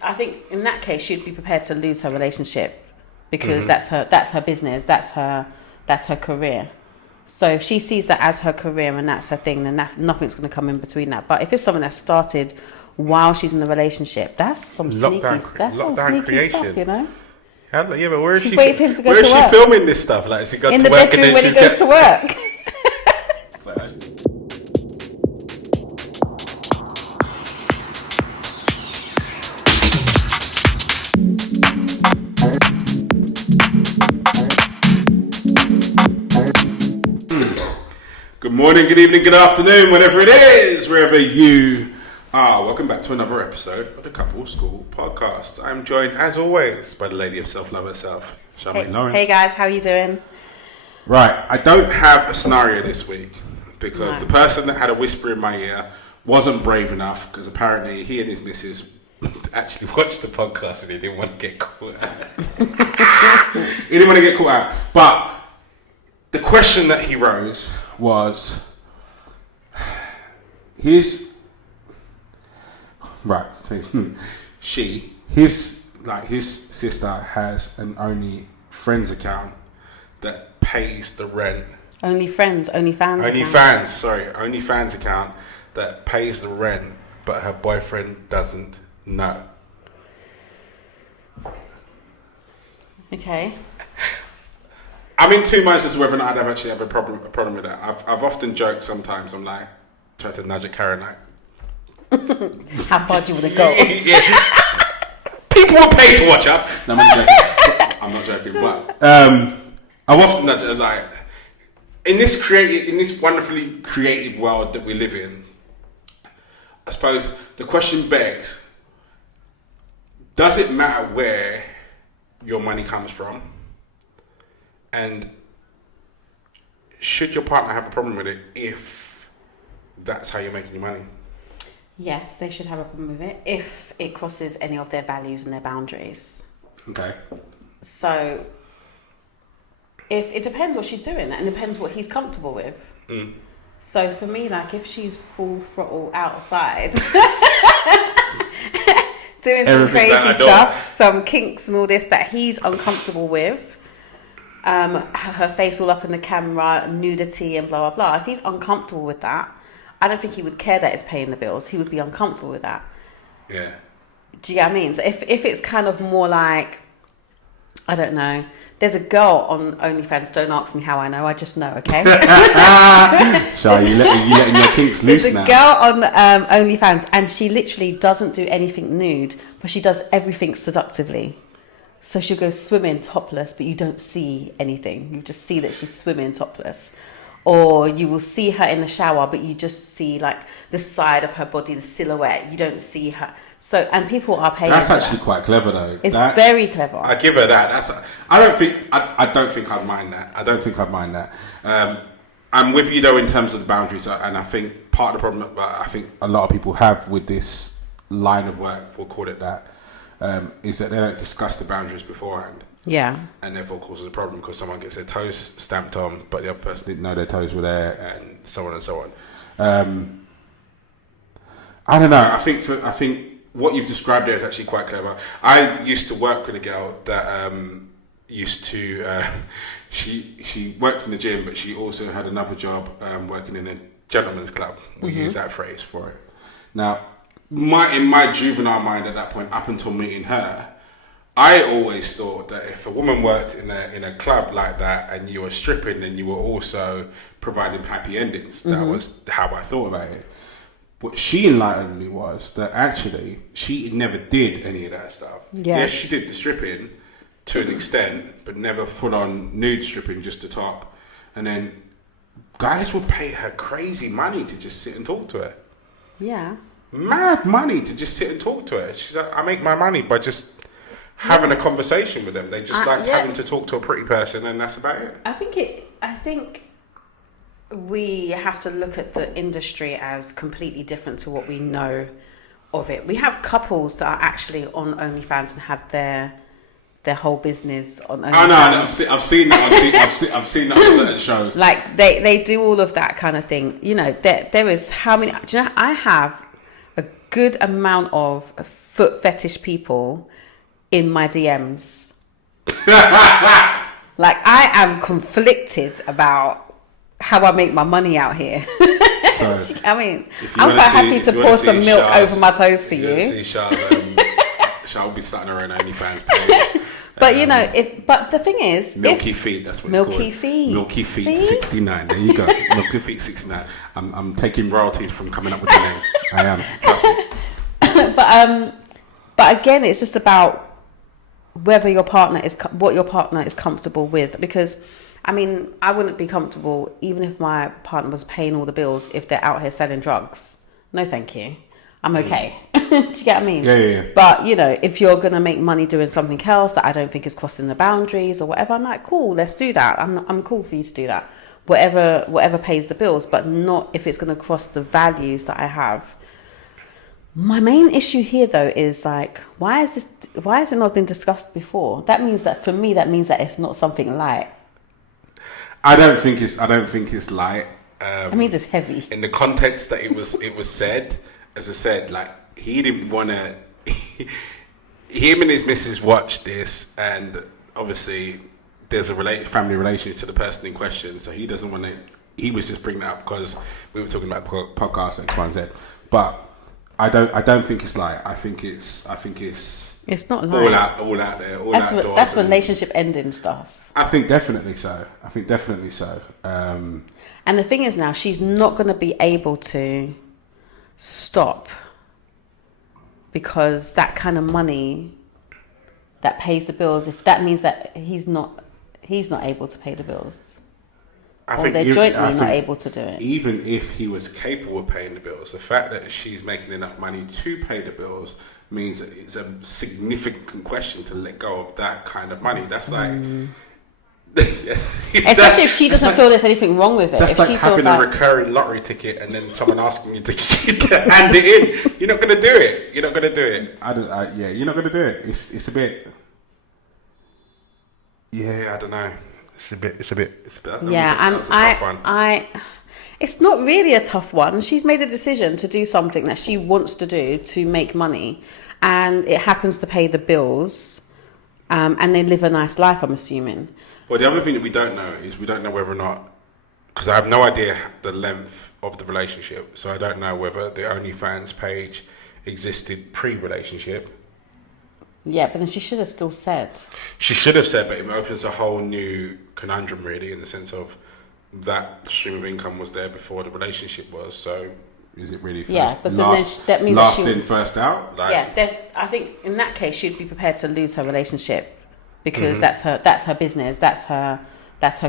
I think in that case she'd be prepared to lose her relationship because that's her business, that's her career. So if she sees that as her career and that's her thing, then nothing's going to come in between that. But if it's something that started while she's in the relationship, that's some sneaky stuff, you know. Yeah, but where is she? Wait for him to go where is to she work. filming this stuff? Like, has he got In to the work bedroom when he goes to work. Good morning, good evening, good afternoon, whatever it is, wherever you are. Welcome back to another episode of the Couple School Podcast. I'm joined, as always, by the lady of self-love herself, Charmaine Lawrence. Hey guys, how are you doing? Right, I don't have a scenario this week because the person that had a whisper in my ear wasn't brave enough because apparently he and his missus actually watched the podcast and he didn't want to get caught out. He didn't want to get caught out. But the question that he rose was his sister has an OnlyFans account that pays the rent. OnlyFans account that pays the rent, but her boyfriend doesn't know. Okay. I'm in two minds as to whether or not I'd actually have a problem with that. I've often joked sometimes. I'm like, try to nudge a Karen like, how far do you want to go? Yeah. People will pay to watch us. No, I'm not joking. But I've often nudged her like, in this wonderfully creative world that we live in. I suppose the question begs: does it matter where your money comes from? And should your partner have a problem with it if that's how you're making your money? Yes, they should have a problem with it if it crosses any of their values and their boundaries. Okay. So, if it depends what she's doing and it depends what he's comfortable with. Mm. So for me, like if she's full throttle outside, doing some crazy stuff, some kinks and all this that he's uncomfortable with. Her face all up in the camera, nudity and blah, blah, blah. If he's uncomfortable with that, I don't think he would care that it's paying the bills. He would be uncomfortable with that. Yeah. Do you get what I mean? So if it's kind of more like, I don't know, there's a girl on OnlyFans, don't ask me how I know, I just know, okay? Shy, you letting your kinks loose now. There's a girl on OnlyFans and she literally doesn't do anything nude, but she does everything seductively. So she'll go swimming topless, but you don't see anything. You just see that she's swimming topless. Or you will see her in the shower, but you just see like the side of her body, the silhouette. You don't see her. So, and people are paying. That's actually quite clever, though. It's very clever. I give her that. I don't think I'd mind that. I'm with you though in terms of the boundaries, and I think part of the problem I think a lot of people have with this line of work, we'll call it that. Is that they don't discuss the boundaries beforehand. Yeah. And therefore causes a problem because someone gets their toes stamped on, but the other person didn't know their toes were there, and so on and so on. I don't know. I think what you've described there is actually quite clever. I used to work with a girl that used to. She worked in the gym, but she also had another job working in a gentleman's club. We use that phrase for it. Now. In my juvenile mind at that point, up until meeting her, I always thought that if a woman worked in a club like that and you were stripping, then you were also providing happy endings. That was how I thought about it. What she enlightened me was that actually she never did any of that stuff. Yeah. Yes, she did the stripping to an extent, but never full on nude stripping, just the top. And then guys would pay her crazy money to just sit and talk to her. Yeah. Mad money to just sit and talk to her. She's like, I make my money by just having a conversation with them. They just like having to talk to a pretty person, and that's about it. I think we have to look at the industry as completely different to what we know of it. We have couples that are actually on OnlyFans and have their whole business on OnlyFans. Oh no, I've seen that. I've seen that on certain shows. Like they do all of that kind of thing. You know, there is how many? Do you know? I have a good amount of foot fetish people in my DMs. Like, I am conflicted about how I make my money out here. So, I mean, I'm quite happy to pour some milk over my toes for you. See Shah will be starting her own OnlyFans page. But you know, but the thing is, Milky Feet, that's what it's called. Milky Feet. Milky Feet See? 69. There you go. Milky Feet 69. I'm taking royalties from coming up with the name. I am. Trust me. But again, it's just about whether your partner is what your partner is comfortable with. Because, I mean, I wouldn't be comfortable even if my partner was paying all the bills if they're out here selling drugs. No, thank you. I'm okay. Do you get what I mean? Yeah. But, you know, if you're going to make money doing something else that I don't think is crossing the boundaries or whatever, I'm like, cool, let's do that. I'm cool for you to do that. Whatever pays the bills, but not if it's going to cross the values that I have. My main issue here, though, is like, why has it not been discussed before? That means that, for me, that it's not something light. I don't think it's light. It means it's heavy. In the context that it was said, as I said, like, he didn't want to. Him and his missus watched this, and obviously there's a family relationship to the person in question, so he doesn't want to. He was just bringing it up because we were talking about podcast X, Y, and Z. But I don't think it's light. I think it's It's not light. all out there, all That's outdoors. that's relationship ending stuff. I think definitely so. And the thing is, now she's not going to be able to stop, because that kind of money that pays the bills, if that means that he's not able to pay the bills, or they're jointly not able to do it. Even if he was capable of paying the bills, the fact that she's making enough money to pay the bills means that it's a significant question to let go of that kind of money. That's like especially if she doesn't feel there's anything wrong with it. That's if like she having a recurring lottery ticket and then someone asking you to hand it in. You're not going to do it. You're not going to do it. You're not going to do it. It's a bit. Yeah, I don't know. It's a bit. Yeah, and a tough one. It's not really a tough one. She's made a decision to do something that she wants to do to make money, and it happens to pay the bills, and they live a nice life, I'm assuming. Well, the other thing that we don't know is we don't know whether or not, because I have no idea the length of the relationship, so I don't know whether the OnlyFans page existed pre-relationship. Yeah, but then she should have still said. She should have said, but it opens a whole new conundrum, really, in the sense of that stream of income was there before the relationship was. So, is it really first? But that means last in, first out. Like, then I think in that case she'd be prepared to lose her relationship, because that's her business, that's her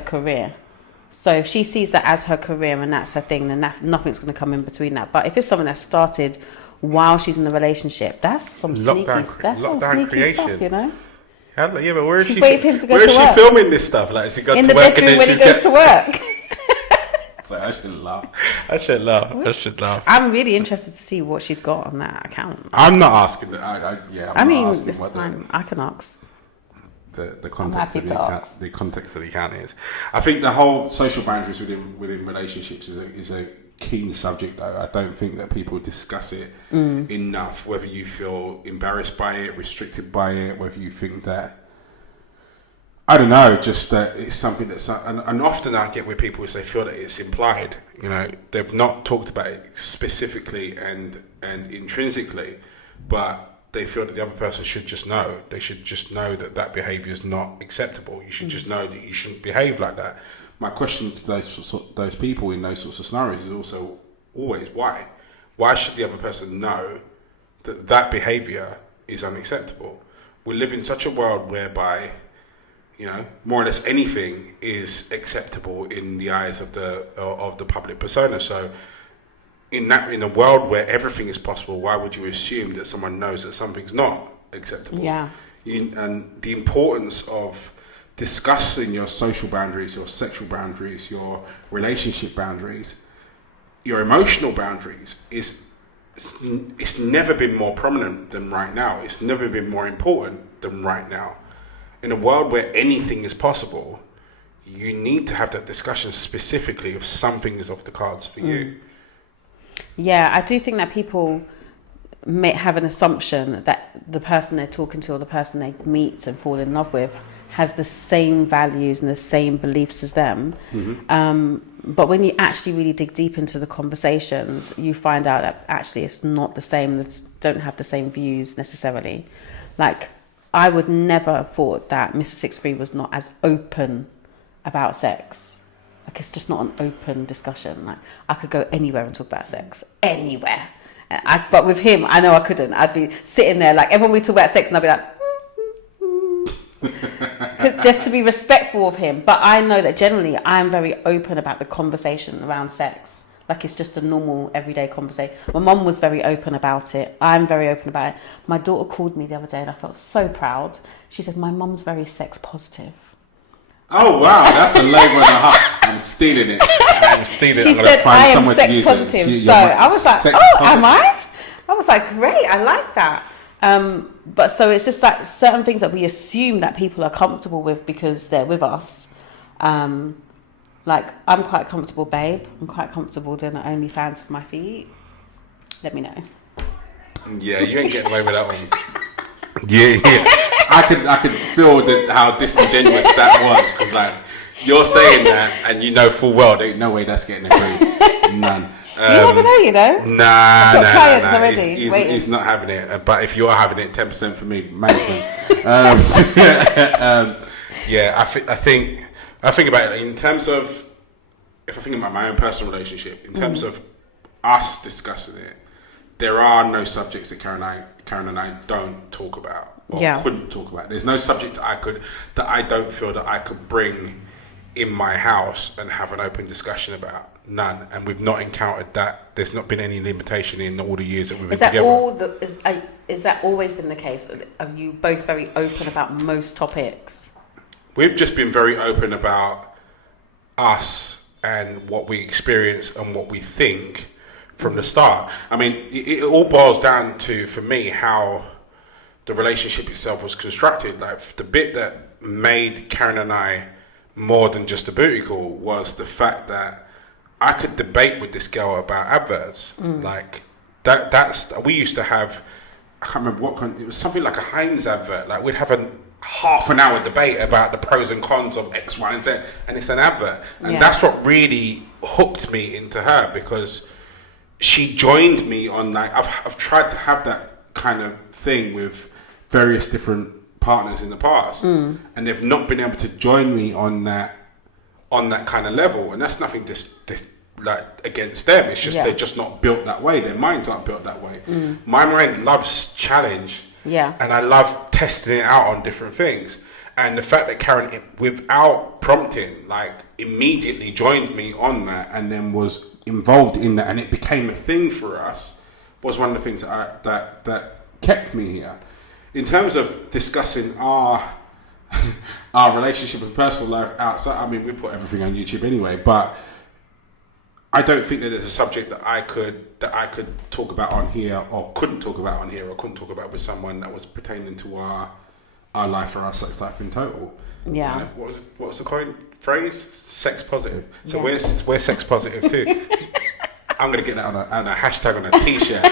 career. So if she sees that as her career and that's her thing, then nothing's going to come in between that. But if it's something that started while she's in the relationship, that's some sneaky stuff, you know. Yeah, but where is she? Wait for him to go where is to she work. filming this stuff? Like, is he got in to the work bedroom and then when he goes to work. So I should laugh. I'm really interested to see what she's got on that account. I'm not asking that. I mean, it's fine. I can ask. The context of the context of the account is. I think the whole social boundaries within relationships is a keen subject, though. I don't think that people discuss it enough, whether you feel embarrassed by it, restricted by it, whether you think that, I don't know, just that it's something that's, and often I get with people is they feel that it's implied, you know, they've not talked about it specifically and intrinsically, but they feel that the other person should just know. They should just know that behaviour is not acceptable. You should just know that you shouldn't behave like that. My question to those people in those sorts of scenarios is also always why? Why should the other person know that behaviour is unacceptable? We live in such a world whereby, you know, more or less anything is acceptable in the eyes of the public persona. So in a world where everything is possible, why would you assume that someone knows that something's not acceptable? Yeah. And the importance of discussing your social boundaries, your sexual boundaries, your relationship boundaries, your emotional boundaries it's never been more prominent than right now. It's never been more important than right now. In a world where anything is possible, you need to have that discussion specifically if something is off the cards for you. Yeah, I do think that people have an assumption that the person they're talking to or the person they meet and fall in love with has the same values and the same beliefs as them. But when you actually really dig deep into the conversations, you find out that actually it's not the same. They don't have the same views necessarily. Like, I would never have thought that Mr. 63 was not as open about sex. Like, it's just not an open discussion. Like, I could go anywhere and talk about sex. Anywhere. But with him, I know I couldn't. I'd be sitting there, like, everyone would talk about sex and I'd be like, just to be respectful of him. But I know that generally I'm very open about the conversation around sex. Like, it's just a normal everyday conversation. My mum was very open about it. I'm very open about it. My daughter called me the other day and I felt so proud. She said, my mum's very sex positive. Oh wow, that's a label and a half. I'm stealing it. I'm stealing it. She said, I am sex positive. So I was like, am I? I was like, great, I like that. But so it's just like certain things that we assume that people are comfortable with because they're with us. Like, I'm quite comfortable, babe. I'm quite comfortable doing the OnlyFans for my feet. Let me know. Yeah, you ain't getting away with that one. Yeah. I could feel how disingenuous that was, because like, you're saying that and you know full well there ain't no way that's getting approved. None. You never know, you know. Nah. Clients already. He's not having it. But if you're having it, 10% for me, management. Yeah, I think about it in terms of, if I think about my own personal relationship, in terms of us discussing it, there are no subjects that Karen and I don't talk about or couldn't talk about. There's no subject that I don't feel that I could bring in my house and have an open discussion about. None. And we've not encountered that. There's not been any limitation in all the years that we've been together. Is that always been the case? Are you both very open about most topics? We've just been very open about us and what we experience and what we think from the start. I mean, it all boils down to, for me, how the relationship itself was constructed. Like, the bit that made Karen and I more than just a booty call was the fact that I could debate with this girl about adverts. Like, that's we used to have, I can't remember what kind, it was something like a Heinz advert. Like, we'd have a half an hour debate about the pros and cons of X, Y, and Z, and it's an advert. And that's what really hooked me into her, because she joined me on, like, I've tried to have that kind of thing with various different partners in the past, and they've not been able to join me on that kind of level. And that's nothing like against them. It's just they're just not built that way. Their minds aren't built that way. My mind loves challenge, and I love testing it out on different things. And the fact that Karen, without prompting, like, immediately joined me on that and then was involved in that, and it became a thing for us, was one of the things that kept me here. In terms of discussing our relationship and personal life outside, I mean, we put everything on YouTube anyway, but I don't think that there's a subject that I could talk about on here, or couldn't talk about on here, or couldn't talk about with someone that was pertaining to our life or our sex life in total. Yeah. What was the phrase? Sex positive. So we're sex positive too. I'm gonna get that on a hashtag on a t-shirt.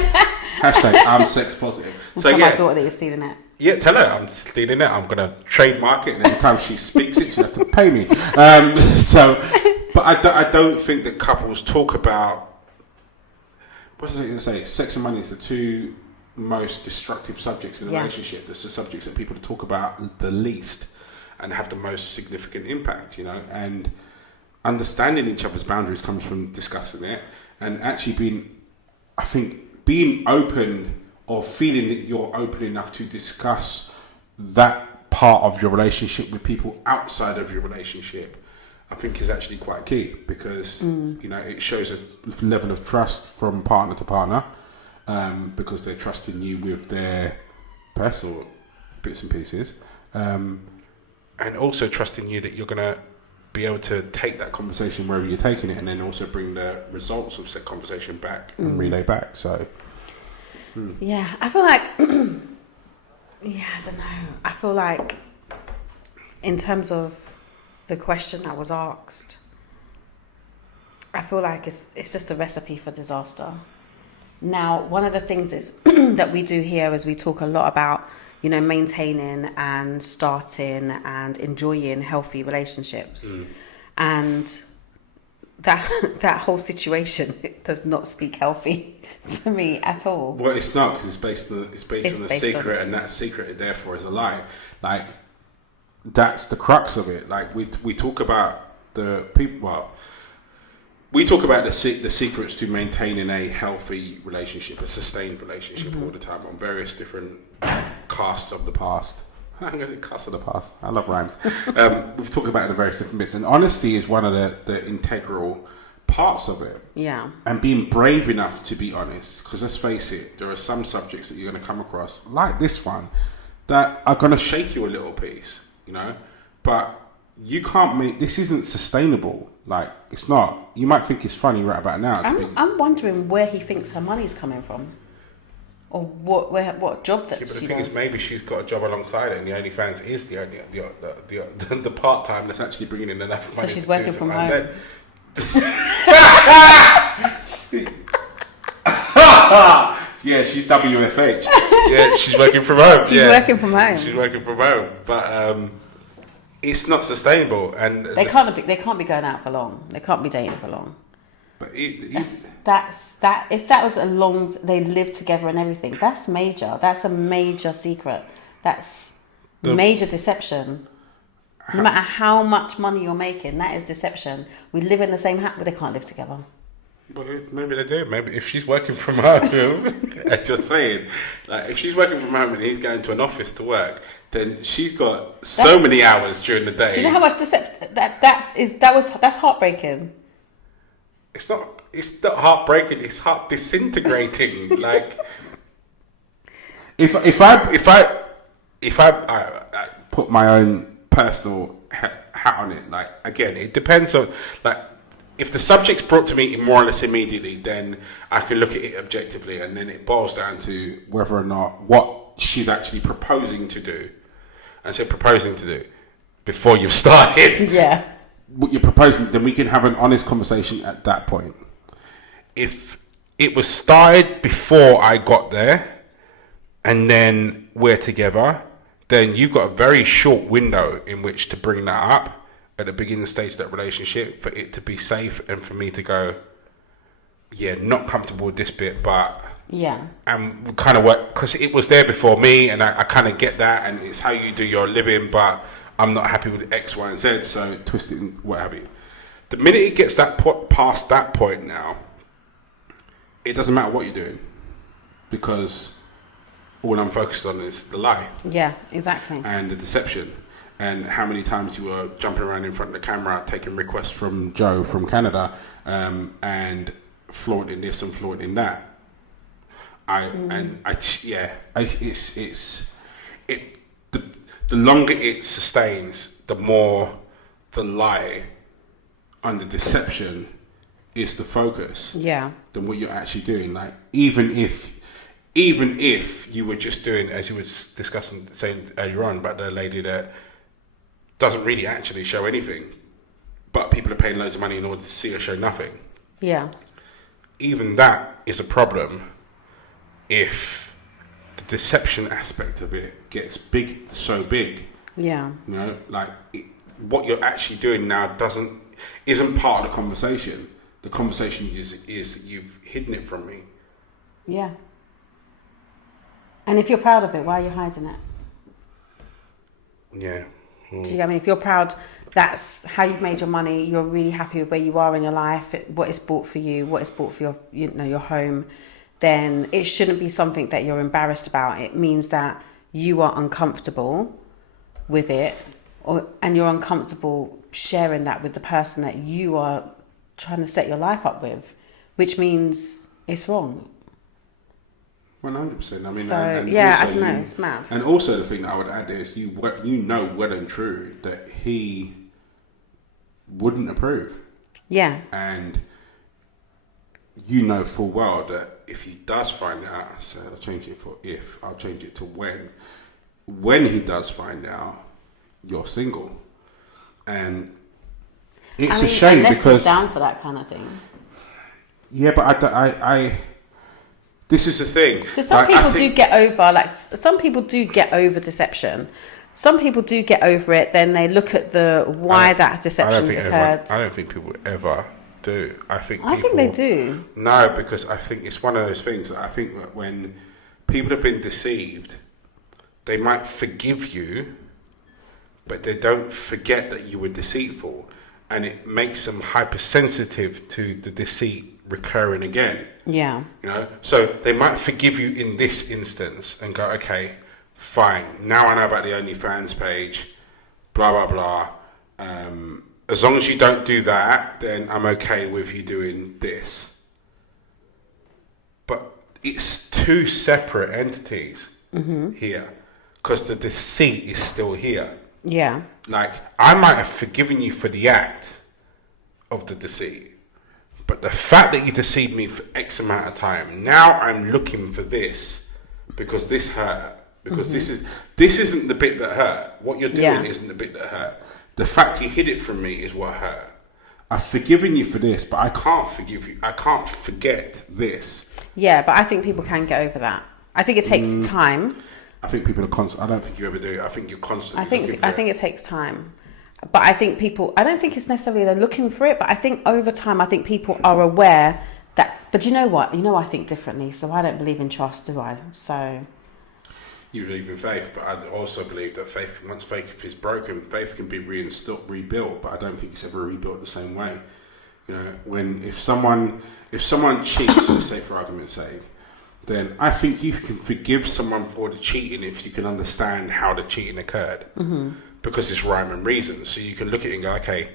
Hashtag I'm sex positive. So tell my daughter that you're stealing it. Yeah, tell her I'm stealing it. I'm gonna trademark it, and every time she speaks it, she have to pay me. But I don't think that couples talk about, what does it even say? Sex and money is the two most destructive subjects in a relationship. That's the subjects that people talk about the least and have the most significant impact, you know. And understanding each other's boundaries comes from discussing it, and actually being open, or feeling that you're open enough to discuss that part of your relationship with people outside of your relationship, I think is actually quite key, because you know, it shows a level of trust from partner to partner, because they're trusting you with their personal bits and pieces, and also trusting you that you're going to be able to take that conversation wherever you're taking it, and then also bring the results of said conversation back and relay back. So yeah, I feel like I don't know, I feel like in terms of the question that was asked, I feel like it's just a recipe for disaster. Now, one of the things is that we do here is we talk a lot about, you know, maintaining and starting and enjoying healthy relationships. And that whole situation does not speak healthy to me at all. Well, it's not, because it's based on a secret, on... and that secret therefore is a lie. Like, that's the crux of it. Like, we talk about the people. Well, we talk about the secrets to maintaining a healthy relationship, a sustained relationship, all the time on various different casts of the past. I'm going to cast of the past. I love rhymes. We've talked about it in various different bits, and honesty is one of the integral parts of it. Yeah. And being brave enough to be honest, because let's face it, there are some subjects that you're going to come across, like this one, that are going to shake you a little piece, you know. But you can't make this. Isn't sustainable. Like, it's not. You might think it's funny right about now. I'm wondering where he thinks her money's coming from. Or what job that she does. But the thing is, maybe she's got a job alongside it, and the OnlyFans is the part time that's actually bringing in enough money. So she's working from home. Yeah, she's WFH. Yeah, she's working from home. She's working from home. She's working from home, but it's not sustainable, and they can't be going out for long. They can't be dating for long. But that's that. If that was a long, they lived together and everything. That's major. That's a major secret. That's major deception. No matter how much money you're making, that is deception. We live in the same house, but they can't live together. But maybe they do. Maybe if she's working from home, as you're saying, like if she's working from home and he's going to an office to work, then she's got so many hours during the day. Do you know how much deception that's heartbreaking. It's not heartbreaking. It's heart disintegrating. Like, if I put my own personal hat on it, like, again, it depends on, like, if the subject's brought to me more or less immediately, then I can look at it objectively, and then it boils down to whether or not what she's actually proposing to do. And so proposing to do before you've started. Yeah. What you're proposing, then we can have an honest conversation at that point. If it was started before I got there and then we're together, then you've got a very short window in which to bring that up at the beginning stage of that relationship for it to be safe and for me to go, yeah, not comfortable with this bit, but yeah. And we kind of work, because it was there before me, and I kind of get that, and it's how you do your living, but I'm not happy with X, Y, and Z, so twist it and what have you. The minute it gets past that point now, it doesn't matter what you're doing, because all I'm focused on is the lie. Yeah, exactly. And the deception, and how many times you were jumping around in front of the camera, taking requests from Joe from Canada, and flaunting this and flaunting that. The longer it sustains, the more the lie and the deception is the focus. Yeah. Than what you're actually doing. Like, even if you were just doing, as you were discussing, saying earlier on about the lady that doesn't really actually show anything, but people are paying loads of money in order to see her show nothing. Yeah. Even that is a problem if the deception aspect of it gets so big. Yeah. You know, like what you're actually doing now isn't part of the conversation. The conversation is you've hidden it from me. Yeah. And if you're proud of it, why are you hiding it? Yeah. Do you know what I mean? If you're proud, that's how you've made your money. You're really happy with where you are in your life, what it's bought for you, what it's bought for your home. Then it shouldn't be something that you're embarrassed about. It means that you are uncomfortable with it, and you're uncomfortable sharing that with the person that you are trying to set your life up with, which means it's wrong. 100%. I mean, so, and yeah, I don't know, it's mad. And also the thing that I would add is you know well and true that he wouldn't approve. Yeah. And you know full well that if he does find out, so I'll change it I'll change it to when. When he does find out, you're single. And it's a shame unless because he's down for that kind of thing. Yeah, but This is the thing. Because some people do get over, like some people do get over deception. Some people do get over it. Then they look at why that deception occurred. I don't think people ever do. I think they do. No, because I think it's one of those things. I think that when people have been deceived, they might forgive you, but they don't forget that you were deceitful, and it makes them hypersensitive to the deceit recurring again. Yeah. You know, so they might forgive you in this instance and go, okay, fine. Now I know about the OnlyFans page, blah blah blah. As long as you don't do that, then I'm okay with you doing this. But it's two separate entities here, because the deceit is still here. Yeah. Like, I might have forgiven you for the act of the deceit, but the fact that you deceived me for X amount of time, now I'm looking for this because this hurt. Because this isn't the bit that hurt. What you're doing isn't the bit that hurt. The fact you hid it from me is what hurt. I've forgiven you for this, but I can't forgive you. I can't forget this. Yeah, but I think people can get over that. I think it takes time. I think people are constant. I don't think you ever do. I think you're constantly. I think it takes time. But I think people, I don't think it's necessarily they're looking for it, but I think over time, I think people are aware that, but you know what? You know, I think differently, so I don't believe in trust, do I? So. You believe in faith, but I also believe that faith, once faith is broken, faith can be rebuilt, but I don't think it's ever rebuilt the same way. You know, if someone cheats, let's say for argument's sake, then I think you can forgive someone for the cheating if you can understand how the cheating occurred. Because it's rhyme and reason. So you can look at it and go, okay,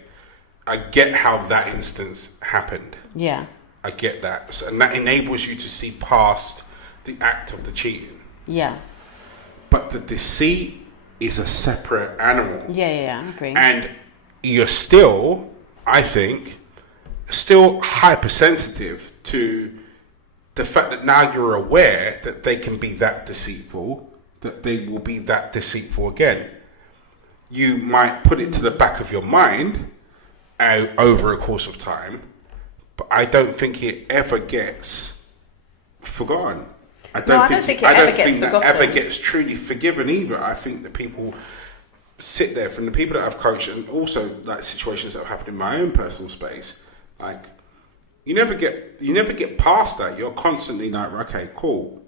I get how that instance happened. Yeah. I get that. So, and that enables you to see past the act of the cheating. Yeah. But the deceit is a separate animal. Yeah, I agree. And you're still, I think, hypersensitive to the fact that now you're aware that they can be that deceitful, that they will be that deceitful again. You might put it to the back of your mind over a course of time, but I don't think it ever gets forgotten. I don't think that ever gets truly forgiven either. I think that people sit there, from the people that I've coached, and also like situations that have happened in my own personal space, like you never get past that. You're constantly like, okay, cool.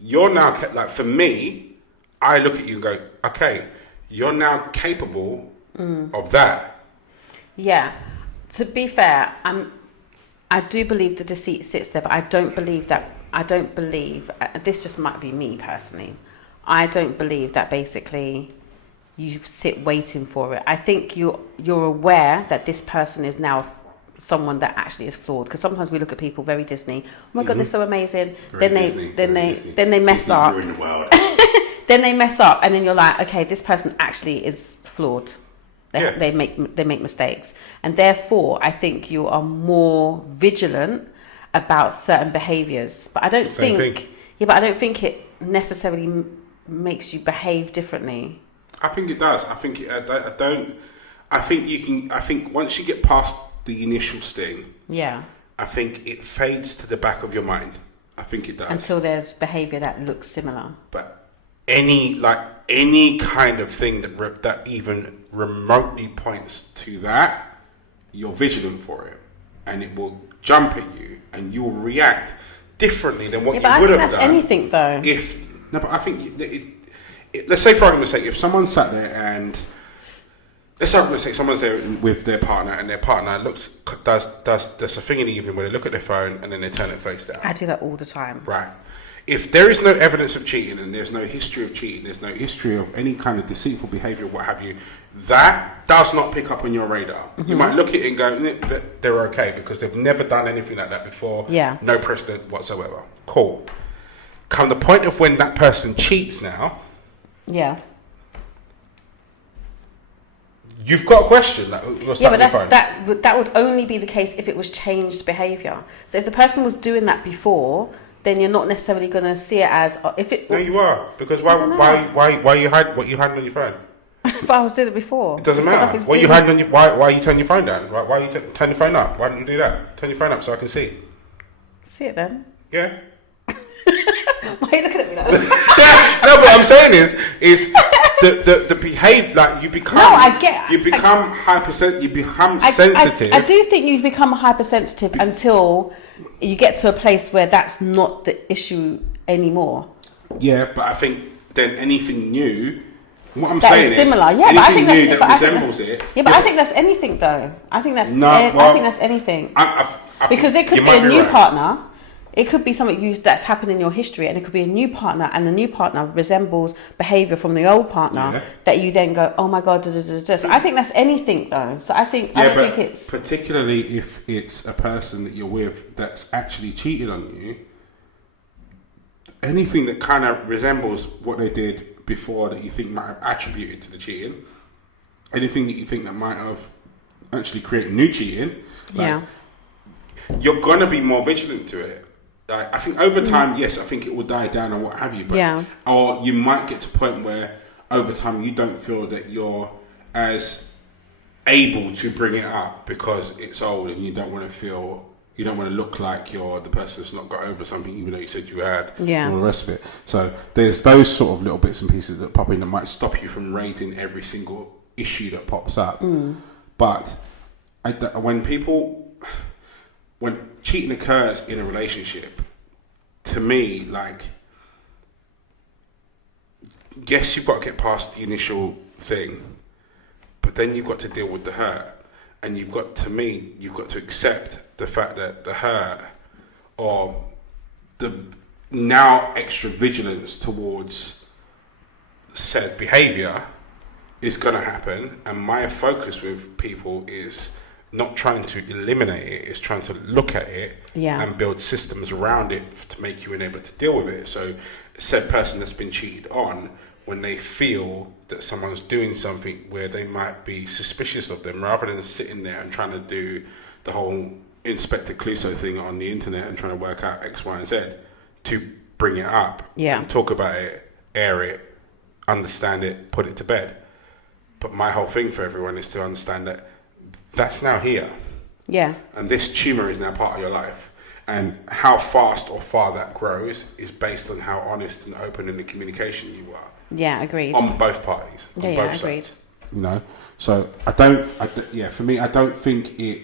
You're now like, for me, I look at you and go, okay, you're now capable of that. Yeah. To be fair, I do believe the deceit sits there, but I don't believe, this just might be me personally, I don't believe that basically you sit waiting for it. I think you're aware that this person is now someone that actually is flawed, because sometimes we look at people very Disney, oh my god, they're so amazing, then they mess up. In the world. Then they mess up, and then you're like, okay, this person actually is flawed. They make mistakes, and therefore I think you are more vigilant about certain behaviors. But I don't think it necessarily makes you behave differently. I think it does. I think once you get past the initial sting, I think it fades to the back of your mind. I think it does until there's behavior that looks similar. But any kind of thing that even remotely points to that, you're vigilant for it, and it will jump at you, and you'll react differently than what you would have done. But I think that's anything, though. But I think let's say for argument's sake, if someone sat there and someone's there with their partner, and their partner does a thing in the evening where they look at their phone and then they turn it face down. I do that all the time. Right. If there is no evidence of cheating, and there's no history of cheating, there's no history of any kind of deceitful behaviour, what have you, that does not pick up on your radar. You might look at it and go, they're okay, because they've never done anything like that before. Yeah. No precedent whatsoever. Cool. Come the point of when that person cheats now. Yeah. You've got a question. That would only be the case if it was changed behaviour. So if the person was doing that before, then you're not necessarily going to see it as if it. No, you are, because why you hide what you hiding on your phone? But I was doing it before. It doesn't matter. What you hiding on your why you turn your phone down? Why you turn your phone up? Why don't you do that? Turn your phone up so I can see. See it then. Yeah. Why are you looking at me like that? No, what I'm saying is the behavior, like you become. No, I get. You become hypersensitive. You become sensitive. I do think you become hypersensitive until you get to a place where that's not the issue anymore. Yeah, but I think then anything new. What I'm That saying is similar, is yeah. But I think anything new that's that resembles it. Yeah, but I think that's anything though. I think that's I think that's anything. I Because it could you be a might new right. partner. It could be something that's happened in your history, and it could be a new partner, and the new partner resembles behaviour from the old partner that you then go, oh my god, da, da, da, da. So I think that's anything though. So I think I don't think it's particularly if it's a person that you're with that's actually cheated on you. Anything that kind of resembles what they did before that you think might have attributed to the cheating, anything that you think that might have actually created new cheating, you're gonna be more vigilant to it. I think over time, yes, I think it will die down or what have you. But, or you might get to a point where over time you don't feel that you're as able to bring it up because it's old and you don't want to look like you're the person that's not got over something, even though you said you had, and all the rest of it. So there's those sort of little bits and pieces that pop in that might stop you from raising every single issue that pops up. But when cheating occurs in a relationship, to me, like, yes, you've got to get past the initial thing, but then you've got to deal with the hurt. And you've got to accept the fact that the hurt or the now extra vigilance towards said behaviour is going to happen. And my focus with people is not trying to eliminate it, it's trying to look at it and build systems around it to make you able to deal with it. So said person that's been cheated on, when they feel that someone's doing something where they might be suspicious of them, rather than sitting there and trying to do the whole Inspector Clouseau thing on the internet and trying to work out X, Y, and Z, to bring it up and talk about it, air it, understand it, put it to bed. But my whole thing for everyone is to understand that that's now here. Yeah. And this tumour is now part of your life. And how fast or far that grows is based on how honest and open in the communication you are. Yeah, agreed. On both parties. On both agreed. Sides. You know, so for me, I don't think it.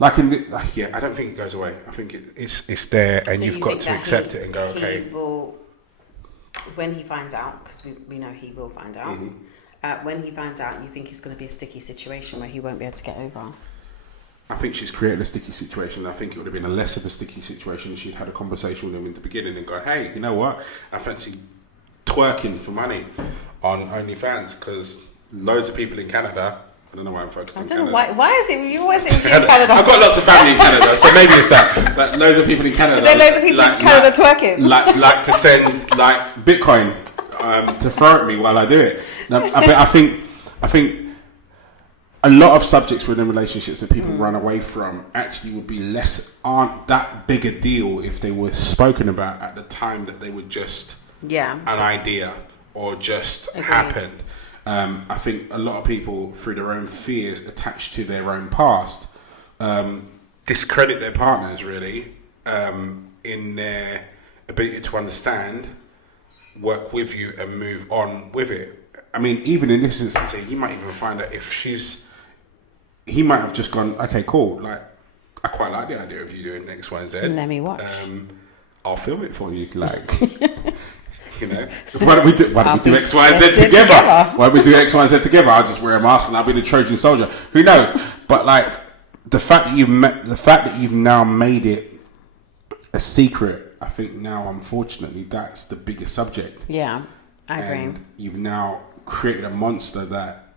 I don't think it goes away. I think it's there, and so you've got to accept it and go, okay. When he finds out, because we know he will find out. When he finds out, you think it's going to be a sticky situation where he won't be able to get over? I think she's created a sticky situation. I think it would have been a less of a sticky situation if she'd had a conversation with him in the beginning and gone, hey, you know what? I fancy twerking for money on OnlyFans, because loads of people in Canada, I don't know why I'm focused on Canada. Why is it you always in Canada? I've got lots of family in Canada, so maybe it's that. Like, loads of people in Canada. Is there loads of people in Canada twerking? Like to send like Bitcoin to throw at me while I do it. Now, I think a lot of subjects within relationships that people run away from actually aren't that big a deal if they were spoken about at the time that they were just an idea or just happened. I think a lot of people, through their own fears attached to their own past, discredit their partners really in their ability to understand, work with you and move on with it. I mean, even in this instance, you might even find that he might have just gone, okay, cool, like, I quite like the idea of you doing X, Y, and Z. Let me watch. I'll film it for you, like, you know. Why don't we do X, Y, and Z together? Why don't we do X, Y, and Z together? I'll just wear a mask and I'll be the Trojan soldier. Who knows? But like, the fact that you've now made it a secret, I think now, unfortunately, that's the biggest subject. Yeah, I agree. And you've now created a monster that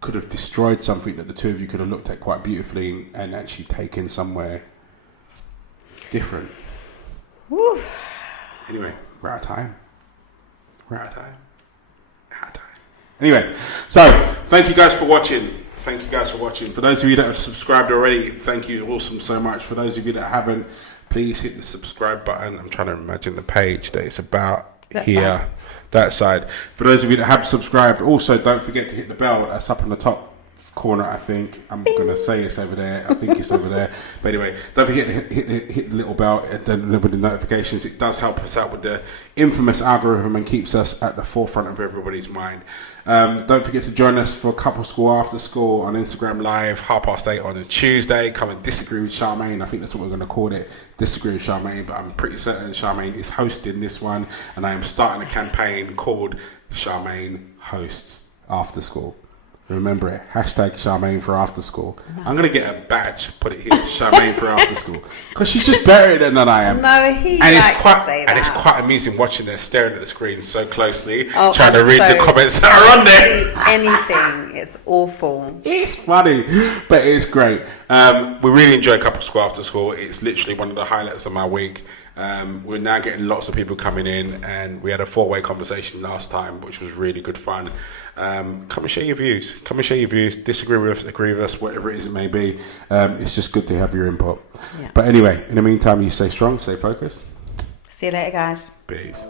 could have destroyed something that the two of you could have looked at quite beautifully and actually taken somewhere different. Woo. Anyway, we're out of time. Anyway, so thank you guys for watching. For those of you that have subscribed already, thank you awesome so much. For those of you that haven't, please hit the subscribe button. I'm trying to imagine the page that it's about here. That side. For those of you that have subscribed, also don't forget to hit the bell that's up in the top corner, I think. I'm going to say it's over there. I think it's over there. But anyway, don't forget to hit the little bell with the notifications. It does help us out with the infamous algorithm and keeps us at the forefront of everybody's mind. Don't forget to join us for Couple School After School on Instagram Live, 8:30 on a Tuesday. Come and disagree with Charmaine. I think that's what we're going to call it. Disagree with Charmaine. But I'm pretty certain Charmaine is hosting this one. And I am starting a campaign called Charmaine Hosts After School. Remember it. Hashtag Charmaine for After School. No. I'm going to get a badge, put it here, Charmaine for After School. Because she's just better than I am. No, he likes to say that. And it's quite amusing watching her staring at the screen so closely, trying to read the comments that are on there. Anything. It's awful. It's funny, but it's great. We really enjoy Couple School After School. It's literally one of the highlights of my week. We're now getting lots of people coming in, and we had a 4-way conversation last time, which was really good fun. Come and share your views. Disagree with us, agree with us, whatever it is it may be. It's just good to have your input. Yeah. But anyway, in the meantime, you stay strong, stay focused. See you later, guys. Peace.